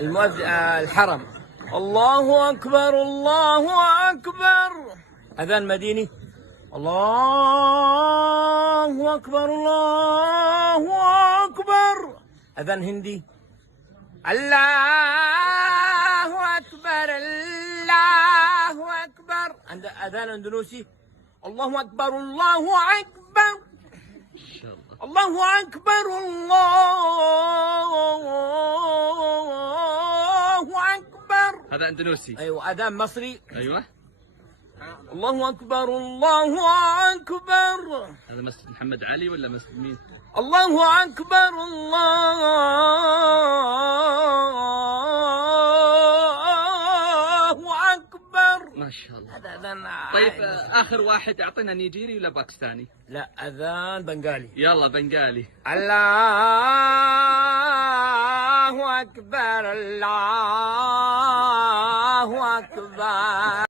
المؤذن الحرم. الله أكبر الله أكبر. أذان مديني. الله أكبر الله أكبر. أذان هندي. الله أكبر الله أكبر. عند أذان أندونيسي. الله أكبر الله أكبر. الله أكبر الله أكبر. هذا اندونيسي. أيوة. أذان مصري. ايوه. الله أكبر الله أكبر. هذا مسجد محمد علي ولا مسجد مين؟ الله أكبر الله أكبر. ما شاء الله. هذا أذان. طيب آخر واحد أعطينا نيجيري ولا باكستاني؟ لا، أذان بنغالي. يلا بنغالي. الله أكبر الله أكبر.